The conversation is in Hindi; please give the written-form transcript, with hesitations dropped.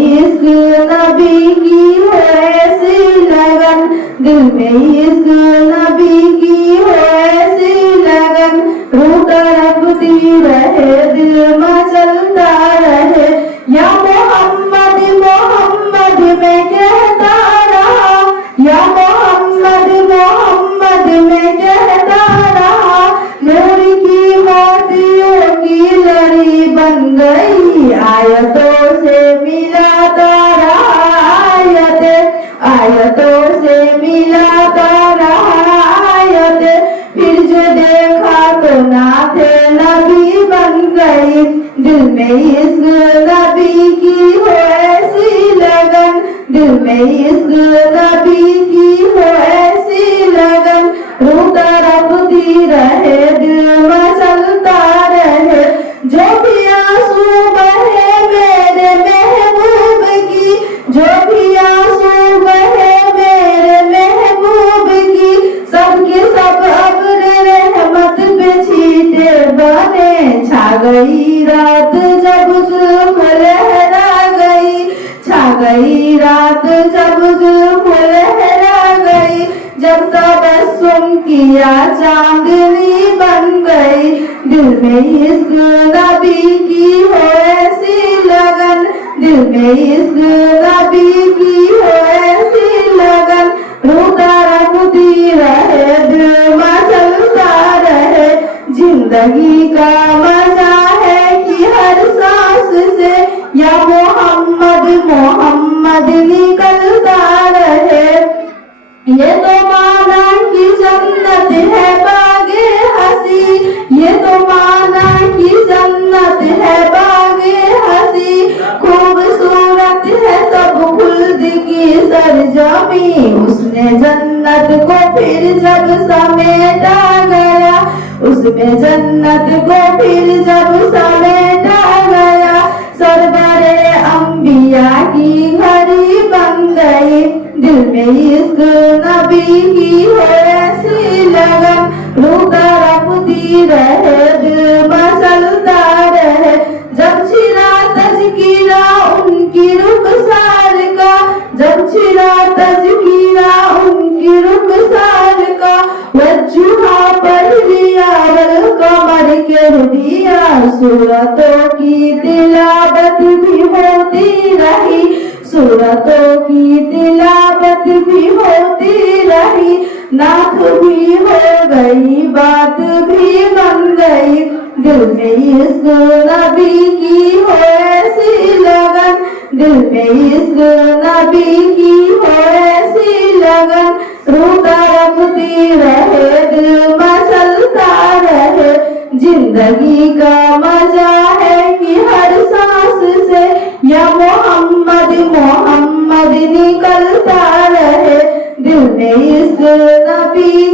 इश्क नबी की हो ऐसी लगन, दिल में इश्क नबी की हो ऐसी लगन, रूह तड़पती रहे दिल मचलता रहे, या मोहम्मद मोहम्मद मैं कहता रहा, या मोहम्मद मोहम्मद मैं कहता रहा, नूर की मोतियों की लड़ी बन गई, आयतों से मिलाता रहा, आयतों से मिलाता रहा आयत, फिर जो देखा तो नाते नबी बन गई, दिल में इश्क नबी की हो ऐसी लगन, दिल में इश्क नबी की हो ऐसी लगन, रूह तड़पती रहे दिल मचलता रहे, जो भी आंसू बहे मेरे महबूब की, जो भी आंसू बहे मेरे महबूब की, सबके सब अब्र रहमत पे छींटे बने, छा गई रात जब जुल्फ लहरा गई, छा गई रात जब जुल्फ लहरा गई, जब तबस्सुम किया चांदनी बन गई, दिल में इश्क नबी की हो ऐसी लगन, दिल में इश्क नबी की हो ऐसी लगन, रूह तड़पती रहे दिल मचलता रहे, जिंदगी का मजा है कि हर सांस से या मोहम्मद मोहम्मद निकलता रहे, ये तो माना कि जन्नत है बागे हंसी, ये तो माना कि जन्नत है बागे हंसी, खूबसूरत है सब खुल्द की सरजमी, उसने जन्नत को फिर जब समेटा गया, उसमें जन्नत को फिर जब समेटा गया, सरवरे अंबिया की घड़ी बन गई, दिल में इश्क नबी की हो ऐसी लगन, रूह तड़पती रहे दिल मचलता रहे, जब छिड़ा तज़किरा उनकी रुखसार का, जब छिड़ा तज़किरा उनकी रुखसार का, वज्जुहा पढ़ लिया वल कमर कह दिया, सूरतों की तिलावत भी होती रही, सूरतों की तिलावत भी होती रही, नात भी हो गई बात भी बन गई, दिल में इश्क नबी की हो ऐसी लगन, दिल में इश्क नबी की हो ऐसी लगन, रूह तड़पती रहे दिल मचलता रहे, जिंदगी का मजा है कि हर सांस से या मोहम्मद मोहम्मद निकलता रहे, दिल में इश्क नबी